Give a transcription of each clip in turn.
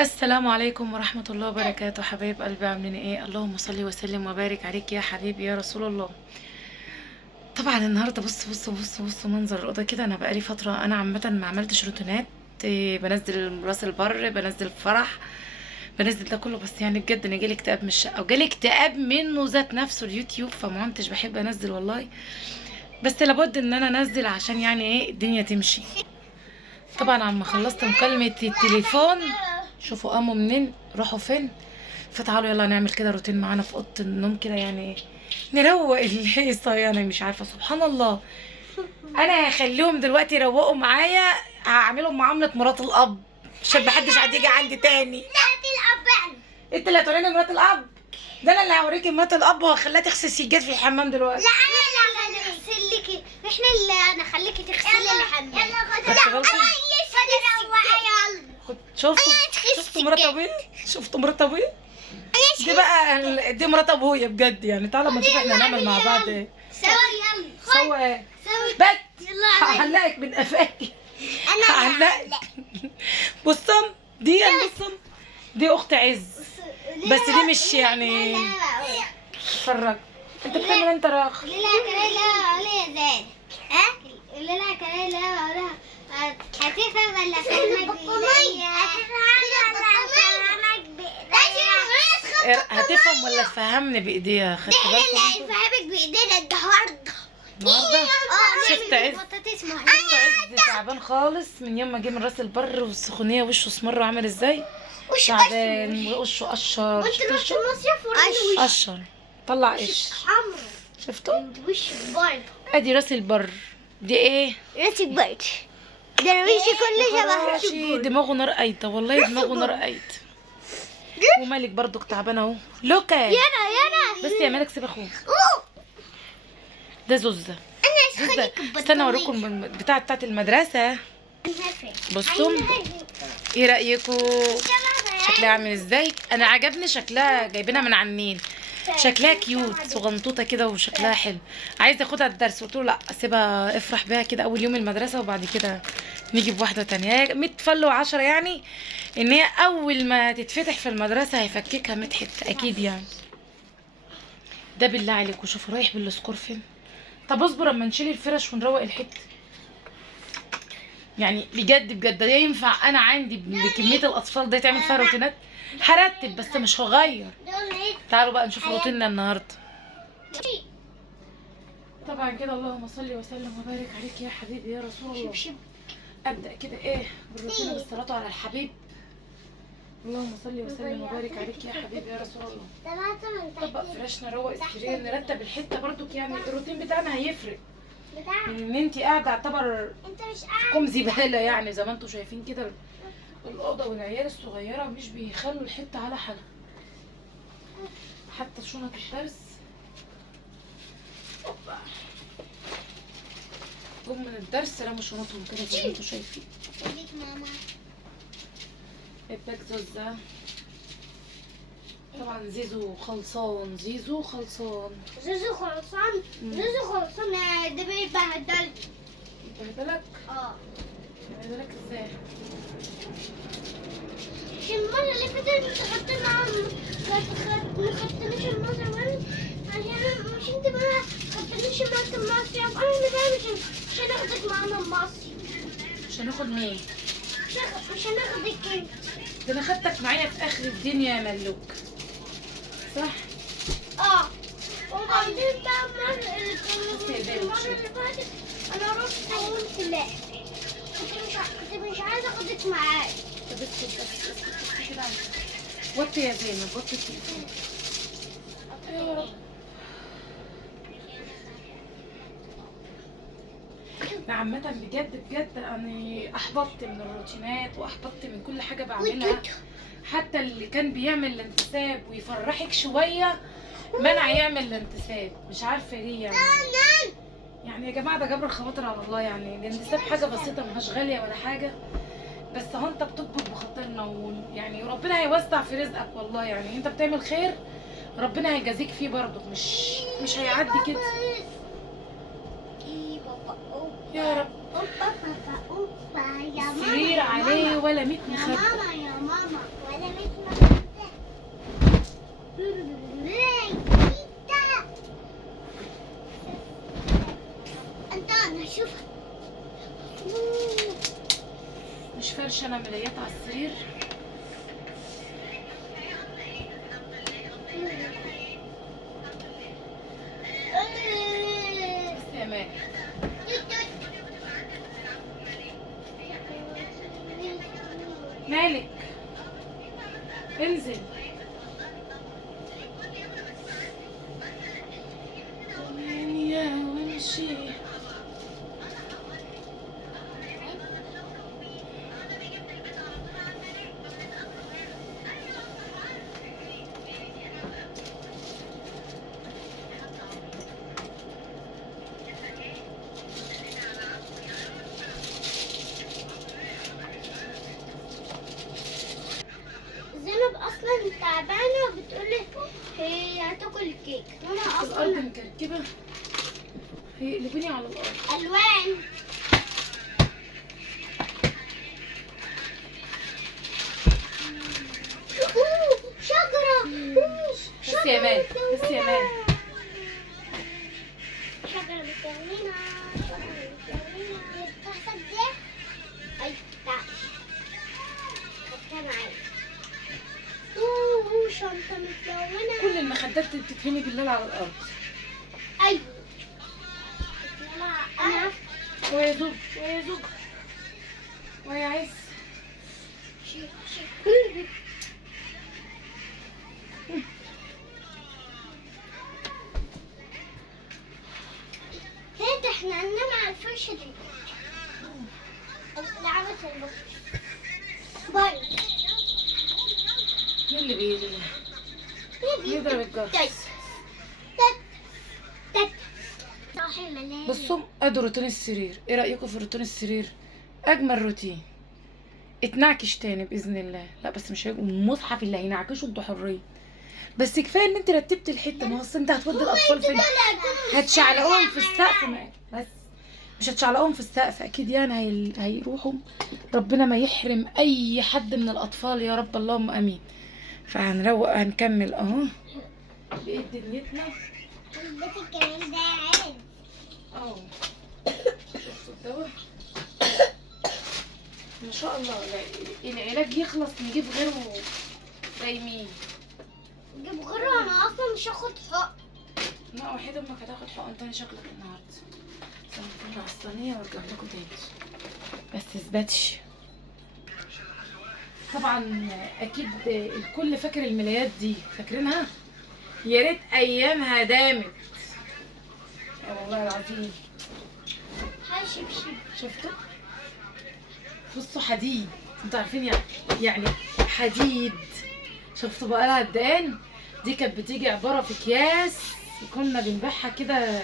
السلام عليكم ورحمة الله وبركاته. حبايب قلبي عاملين ايه؟ اللهم صل وسلم وبارك عليك يا حبيبي يا رسول الله. طبعا النهارده بص منظر الأوضة كده. انا بقالي فترة انا عامة ما عملتش روتينات. بنزل راس البر، بنزل فرح، بنزل ده كله، بس يعني بجد انا جالي اكتئاب من الشقة وجالي اكتئاب منه ذات نفسه اليوتيوب، فما كنتش بحب انزل والله، بس لابد ان انا انزل عشان يعني ايه الدنيا تمشي. طبعا عما خلصت مكالمة التليفون شوفوا قاموا منين راحوا فين، فتعالوا يلا نعمل كده روتين معانا في اوضه النوم كده، يعني نروق الهيصه. يعني مش عارفه سبحان الله، انا هخليهم دلوقتي يروقوا معايا، هعملهم معامله مرات الاب عشان محدش عاد يجي عندي تاني. مرات الأب. انت اللي هتوريني مرات الاب؟ ده انا اللي هوريكي مرات الاب وهخليها تغسل سجاد في الحمام دلوقتي. لا انا اللي هغسل لك، احنا اللي انا خليكي تغسلي الحمام. يلا خدي. خدت لا بالكم؟ انا يلا. شفتوا مرات ابويا؟ شفتوا مرات ابويا؟ دي بقى دي مرات ابويا بجد. يعني تعالوا ما نشوف احنا هنعمل مع بعض ايه. سوا يلا. سوا ايه؟ سوا. بس يلا. هعلقك من قفاكي، انا هعلقك. بصم دي اخت عز، بس دي مش يعني اتفرج. انت بتعمل انت راخ. لا كلام لا ولا زين. ها؟ لا كلام لا ولا هتفهم ولا فهمك هتفهم ولا تفهمني بايديها؟ خدت لا بالكم؟ هيفهمك بايدينا النهارده. النهارده شفت عز، بطاطس شفت عز تعبان خالص من يوم ما جه من راس البر، والسخونيه وشه اسمر وعامل ازاي؟ تعبان وشه قشر. وانت شفت رحت وشه؟ المصيف ورحت قشر طلع قش. حمرا شفتوا؟ وش برد. ادي راس البر. دي ايه؟ راسك برد. ده انا وشي كله شبه راس ماشي، البرد. دماغه نار قايته والله، دماغه نار قايته. ومالك برضك تعبان اهو. لوكا يانا بس يا مالك سيب اخوه. ده زوزة. انا زوزة استنى اوريكم البتاعه بتاعت المدرسه. بصوا ايه رايكم؟ شكلها عامل ازاي؟ انا عجبني شكلها، جايبينها من على النيل، شكلها كيوت صغنطوطه كده وشكلها حلو. عايزه اخدها الدرس، قلت له لا اسيبها افرح بيها كده اول يوم المدرسه وبعد كده نجيب واحده تانية. 100 فل و10 يعني، ان هي اول ما تتفتح في المدرسه هيفككها 100 حته اكيد يعني. ده بالله عليكم شوفوا رايح بالسكور فين. طب اصبر اما نشيل الفرش ونروق الحته. يعني بجد ده ينفع انا عندي بكميه الاطفال دي تعمل فيها روتينات؟ هرتب بس مش هغير. تعالوا بقى نشوف روتيننا النهارده. طبعا كده اللهم صل وسلم وبارك عليك يا حبيبي يا رسول الله. ابدا كده ايه بالروتين بالصلاه على الحبيب. اللهم صل وسلم وبارك عليك يا حبيبي يا رسول الله. نطبق فراشنا، نروق السرير، نرتب الحته برضك. يعني الروتين بتاعنا هيفرق من ان انت قاعده اعتبر انت مش كوم زباله، يعني زي ما انتم شايفين كده الاوضه، والعيال الصغيره مش بيخلوا الحته على حالها. حتى شنط الدرس اوبا جم من الدرس رموا شنطهم كده زي ما انتم شايفين. قولك ماما. الباك زوزة. طبعا زيزو خلصان، زيزو خلصان. زوزو خلصان. زوزو خلصان ده بيبهدل. بهدلك؟ اه بهدلك ازاي؟ عشان المرة اللي فاتت انت خدتنا ما خدتنيش المصيف، عشان مش انت ما خدتنيش معاك المصيف. انا اللي جاي عشان اخدك معانا المصيف. مش هناخد مين؟ مش هناخدك انت. ده انا خدتك معايا في اخر الدنيا يا ملوك، صح؟ اه وبعدين بقى المرة اللي فاتت انا رحت وانت لا، كنت مش عايزة اخدك معايا. طب اسكت كده. وطي يا زينب، وطي التليفون. يا رب. لا عامة بجد انا احبطت من الروتينات واحبطت من كل حاجة بعملها. حتى اللي كان بيعمل الانتساب ويفرحك شوية منع يعمل الانتساب، مش عارفة ليه يعني. يعني يا جماعة ده جبر الخواطر على الله. يعني الانتساب حاجة بسيطة مهاش غالية ولا حاجة، بس اهو انت بتكبر بخاطرنا، ويعني ربنا هيوسع في رزقك والله. يعني انت بتعمل خير ربنا هيجازيك فيه برضه، مش هيعدي كده. يا رب. يا السرير عليه ولا 100 مخدة. ماما يا ماما تحت على السرير. بس يا مان مالك، انزل. يا وامشي. زينب اصلا تعبانه وبتقولي هي هتاكل الكيك وانا الأرض اصلا مكركبة، هيقلبوني على الأرض. الوان. شجره. بس يا مان، بس يا مان. شجره متلونه. تحتك دي. اي تعالي خدتها معايا. شنطه متلونه. كل المخدات بتترمي بالليل على الأرض. ايوه انا عارفه. ويا زوج ويا زوج ويا عز. هات احنا هننام على الفرشة دي. لعبة البطل. باي. مين اللي بيضرب الجرس؟ تت. صاحي الملاهي. بصوا ادوا روتين السرير، ايه رأيكم في روتين السرير؟ اجمل روتين. اتنعكش تاني باذن الله. لا بس مش هيبقوا المصحف اللي هينعكشوا، انتوا حرين. بس كفايه ان انت رتبت الحته، ما هو اصل انت هتودي الاطفال فين؟ هتشعلقوهم في السقف معاك بس، مش هتشعلقوهم في السقف اكيد يعني. هيروحوا. ربنا ما يحرم اي حد من الاطفال يا رب، اللهم امين. فهنروق هنكمل اهو بايه دنيتنا. البيت الجميل ده عاد. اه شفتوا الدواء ما شاء الله. العلاج يخلص نجيب غيره دايمين. جيب غيره. انا اصلا مش هاخد حق. لا وحيد امك هتاخد حقن تاني شكلك النهارده. استنى على الصينيه وارجع لكم تاني بس اثبتش. طبعا اكيد الكل فاكر الملايات دي، فاكرينها؟ يا ريت ايامها دامت. والله العظيم. هشبشب. شفتوا؟ بصوا حديد، انتوا عارفين يعني حديد. شفتوا بقى لها الدقان دي كانت بتيجي عباره في اكياس، كنا بنبيعها كده.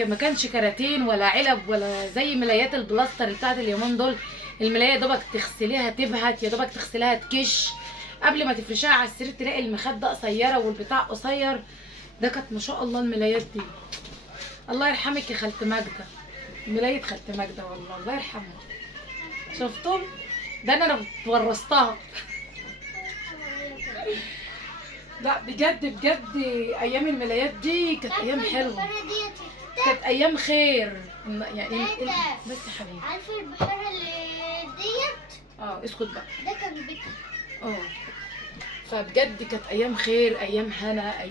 ما كانش كراتين ولا علب ولا زي ملايات البلاستر بتاعت اليومين دول. الملايه يا دوبك تغسليها تبهت، يا دوبك تغسليها تكش، قبل ما تفرشها على السرير تلاقي المخده قصيره والبتاع قصير. ده كانت ما شاء الله الملايات دي. الله يرحمك يا خالة ماجده، ملايه خالة ماجده والله الله يرحمها. شفتم؟ ده انا ورثتها. لا بجد بجد ايام الملايات دي كانت ايام حلوه، كانت ايام خير يعني. بس يا حبيبي عارفه البحيره اللي ديت؟ اسكت بقى. ده كان بيتي. فبجد كانت ايام خير، ايام هنا،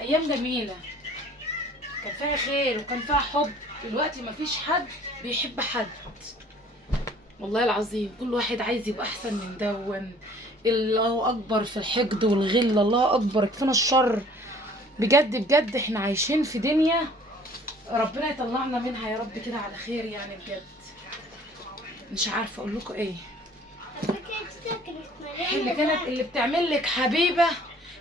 ايام جميله، كان فيها خير وكان فيها حب. دلوقتي مفيش حد بيحب حد والله العظيم. كل واحد عايز يبقى احسن من دون. الله اكبر في الحقد والغل، الله اكبر كفانا الشر. بجد بجد احنا عايشين في دنيا ربنا يطلعنا منها يا رب كده على خير يعني. بجد مش عارفه اقول لكم ايه. اللي بتعمل لك حبيبه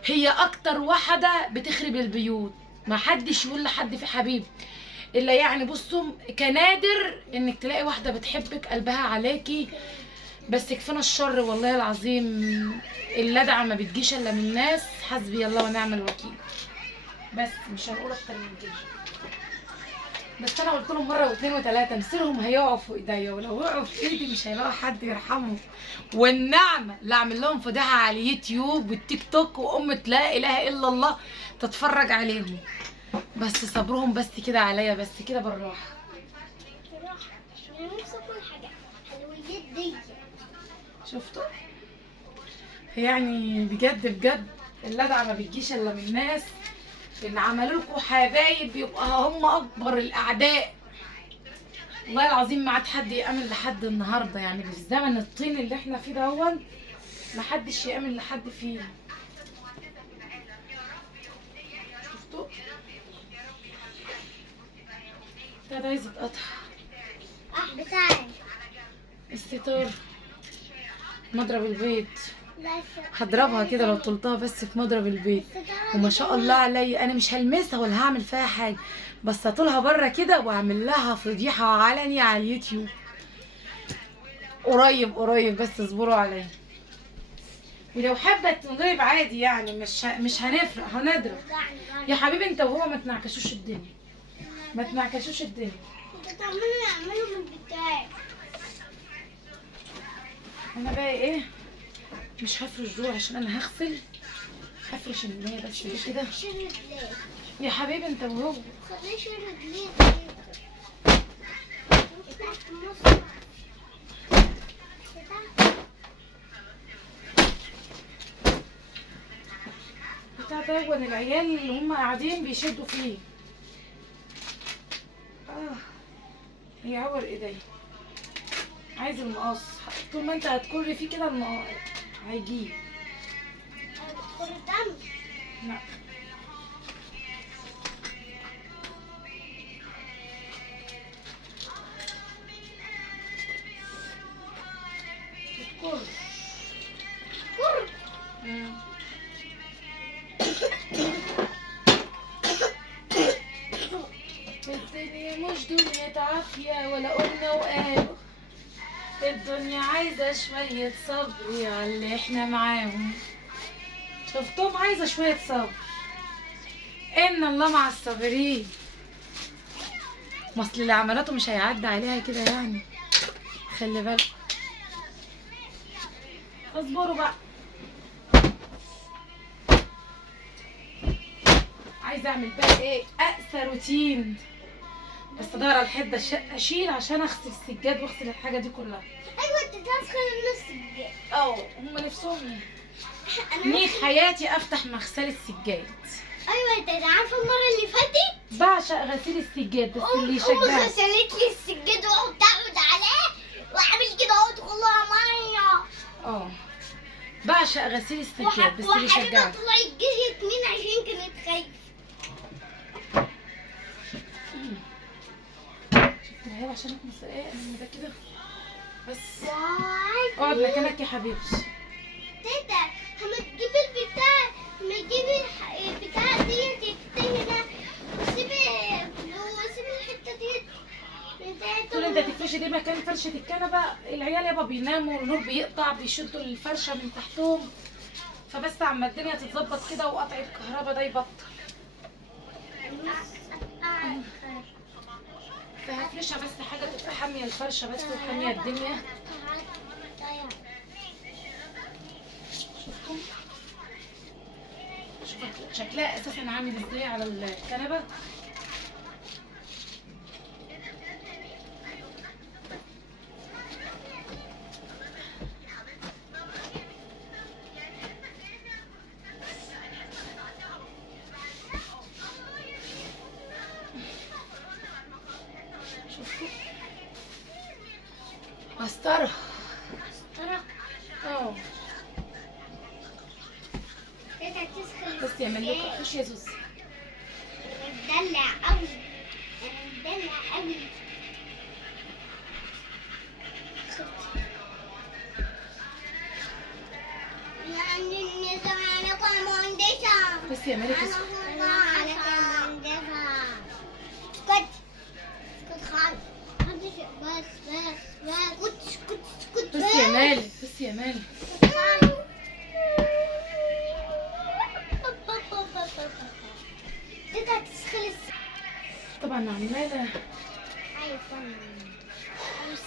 هي اكتر واحده بتخرب البيوت. ما حدش يقول لحد في حبيب الا يعني. بصوا كنادر انك تلاقي واحده بتحبك قلبها عليكي، بس كفانا الشر والله العظيم. اللدعه ما بتجيش الا من ناس حسبي الله ونعم الوكيل. بس مش هنقول اكتر من كده. بس انا قلت لهم مره واثنين وثلاثه مصيرهم هيقعوا في ايديا، ولو وقعوا في ايدي مش هيلاقوا حد يرحمهم. والنعمه لا اعمل لهم فضيحه على اليوتيوب والتيك توك وامه لا اله الا الله تتفرج عليهم. بس صبرهم بس كده عليا، بس كده بالراحه. انا نفسي اكل حاجه حلويات دي. شفتوا؟ يعني بجد بجد اللدعة ما بتجيش الا من الناس ان عملوا لكم حبايب يبقى هم اكبر الاعداء. والله العظيم ما عاد حد يامن لحد النهارده، يعني في الزمن الطين اللي احنا فيه دون ما حدش يامن لحد فيه. شفتوا؟ ده عايز يتقطع. بتاعي الستار مضرب البيت هضربها كده لو طلتها بس في مضرب البيت، وما شاء الله عليا انا مش هلمسها ولا هعمل فيها حاجه، بس هطولها بره كده واعمل لها فضيحه علني على اليوتيوب قريب بس اصبروا عليا. ولو حابه تنضرب عادي يعني مش هنفرق هنضرب. يا حبيبي انت وهو ما تنعكشوش الدنيا، ما تنعكشوش الدنيا. انت تعملوا اعملوا من بتاعي. انا بقى ايه مش هفرش دول عشان انا هغسل، هفرش المية بس كده. شيل رجليك. يا حبيبي انت وهو خليه شيل رجليك. في النص. بتاع ده العيال اللي هم قاعدين بيشدوا فيه. يعور ايدي. عايز المقص، طول ما انت هتكر فيه كده المقص هيجيب. بتدخل الدم. لا تذكر كر. الدنيا مش دنيا عافية ولا قلنا وقالوا، الدنيا عايزة شوية صبر على اللي احنا معاهم. شفتهم عايزة شوية صبر، ان الله مع الصابرين. مصل اللي عملته مش هيعدي عليها كده يعني، خلي بالك اصبروا بقى. عايزه اعمل بقى ايه اقسى روتين، بس ادور على الحده اشيل عشان اغسل السجاد واغسل الحاجه دي كلها. ايوه انت تدخل النص الجاي. هم نفسهم انا نيت حياتي افتح مغسله السجاد. ايوه انت عارفه المره اللي فاتت بعشق غسيل السجاد بس اللي امي يشجعني. غسلت لي السجاد واقعد اقعد عليه واعمل كده وادخلها ميه. بعشق غسيل السجاد بس اللي وحبيبه يشجعني. طلعت جريت مين عشان كانت خايفه. شفت العيال عشان اكنس ايه من ده كده بس. اقعد مكانك يا حبيبتي. تيتا لما تجيب البتاع لما تجيب البتاع ديت التاني ده وسيب الحته ديت. طول انت تفرشي دي مكان فرشه الكنبه، العيال يابا بيناموا والنور بيقطع بيشدوا الفرشه من تحتهم، فبس عما الدنيا تتظبط كده وقطع الكهرباء ده يبطل. فهفرشها بس حاجه تبقى حاميه الفرشه بس وحاميه الدنيا. شفتوا شكلها اساسا عامل ازاي على الكنبه. مسطرة. بس يعمل لكم خش يا زوز. مدلع قوي مدلع قوي. بس يا ملك اسكت. بس يا مالك بس يا مالك. طبعا عمالة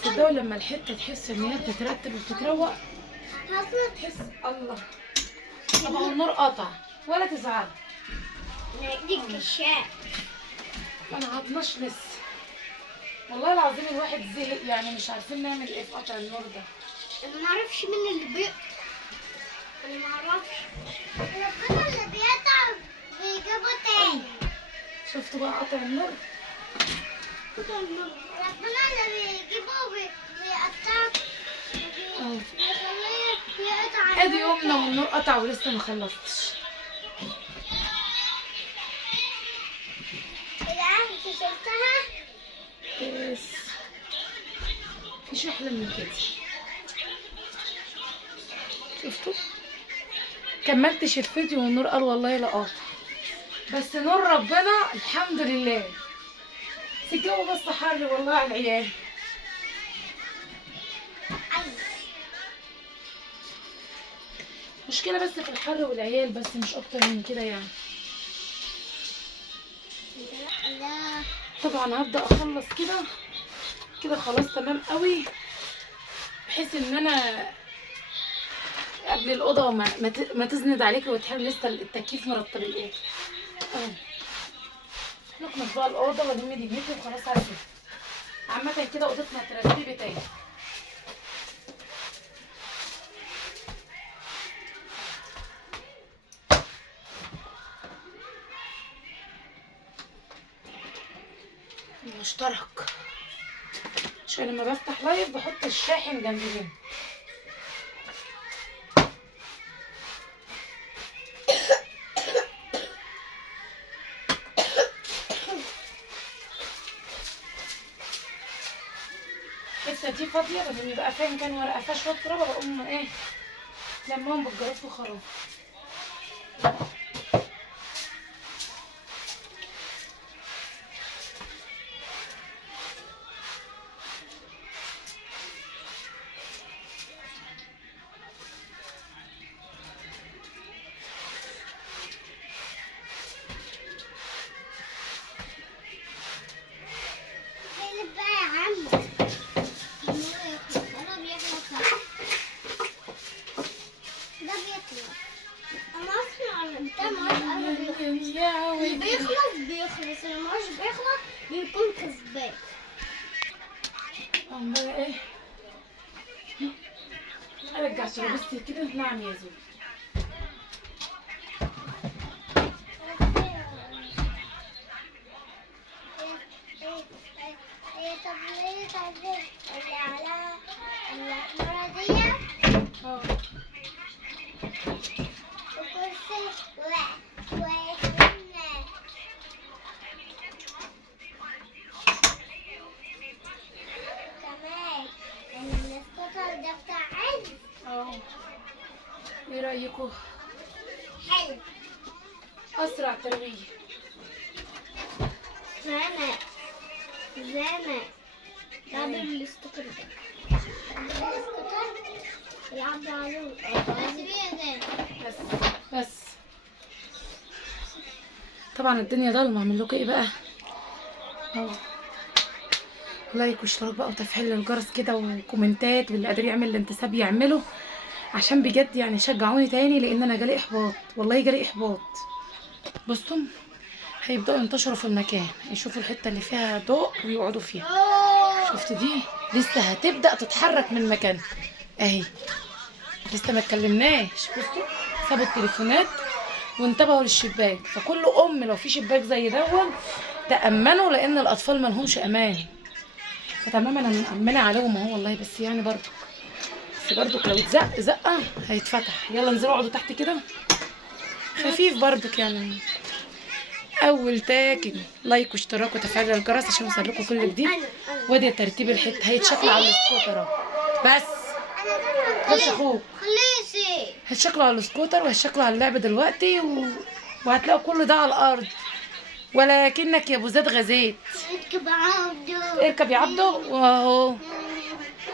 تصدقوا لما الحتة تحس ان هي بتترتب وبتتروق تحس الله. طب هو النور قطع ولا تزعل. انا عطناش لسه والله العظيم الواحد زهق يعني مش عارفين نعمل ايه في قطع النور ده. انا ما اعرفش مين اللي انا ما اعرفش. ربنا اللي بيتعب بيجيبه تاني. شفتوا بقى قطع النور؟ ربنا اللي بيجيبه بيقطعه بيخليه يقطع. ادي يومنا والنور قطع ولسه ما خلصتش. انت شفتها؟ بس مفيش احلى من كده. شفتوا؟ كملتش الفيديو والنور قال والله لا قاطع، بس نور ربنا الحمد لله. الجو بس حر والله على العيال. مشكلة بس في الحر والعيال بس، مش اكتر من كده يعني. طبعا هبدأ اخلص كده كده خلاص تمام قوي، بحيث ان انا قبل الاوضه ما تزند عليكي وتحاول لسه التكييف مرطب الاوضه. نكنس بقى الاوضه والم دنيتي وخلاص على كده. عامه كده اوضتنا ترتبي تاني. المشترك عشان لما بفتح لايف بحط الشاحن جنب منه. الحته دي فاضيه لما بيبقى فيها كان ورقه فيها شويه تراب بقوم ايه لمهم بالجرات وخلاص. بيخلص اللي مش بيخلص بيكون كسبان. بقى ايه ارجع شربستي كده. نعم يا زوجي. طب ليه تعزل اللي على الأحمرة دي وكرسي كمان السكوتر ده بتاع عز. ايه رأيكم؟ حلو. اسرع ترويج. زنق لعب السكوتر ده. السكوتر يلعب عليه بس طبعا الدنيا ضلمه. اعمل لكم ايه بقى؟ لايك واشتراك بقى وتفعيل الجرس كده وكومنتات، واللي قادر يعمل الانتساب يعمله عشان بجد يعني شجعوني تاني، لان انا جالي احباط والله جالي احباط. بصوا هيبداوا ينتشروا في المكان، يشوفوا الحته اللي فيها ضوء ويقعدوا فيها. شفت دي لسه هتبدا تتحرك من مكانها اهي، لسه ما اتكلمناش. بصوا سابوا التليفونات وانتبهوا للشباك. فكل لو في شباك زي دون تامنوا، لان الاطفال ما لهمش امان. فتمام انا مأمنه عليهم اهو والله. بس يعني برضو لو اتزق زقه هيتفتح. يلا انزلوا اقعدوا تحت كده خفيف برضك يعني. اول تاكل لايك واشتراك وتفعيل الجرس عشان يوصلكوا كل جديد. وادي ترتيب الحته هيتشكلوا على السكوتر اهو. بس خش اخوك هتشكلوا على السكوتر وهتشكلوا على اللعبه دلوقتي وهتلاقوا كل ده على الارض. ولكنك يا ابو زيد غزيت. اركب عبده. اركب يا عبده واهو.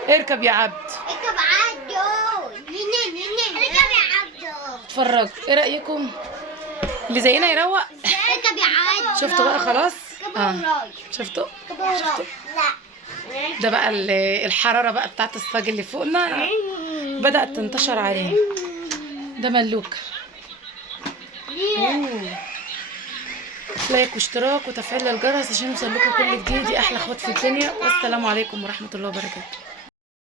اركب يا عبد. اركب عبده. اركب يا عبده. اتفرجوا ايه رايكم؟ اللي زينا يروق. اركب يا عبده. شفتوا بقى خلاص؟ شفتوا؟ لا ده بقى الحراره بقى بتاعت الصاج اللي فوقنا بدات تنتشر علينا. ده ملوك. لايك واشتراك وتفعيل الجرس عشان يوصلكوا كل جديد. دي احلى اخوات في الدنيا، والسلام عليكم ورحمه الله وبركاته.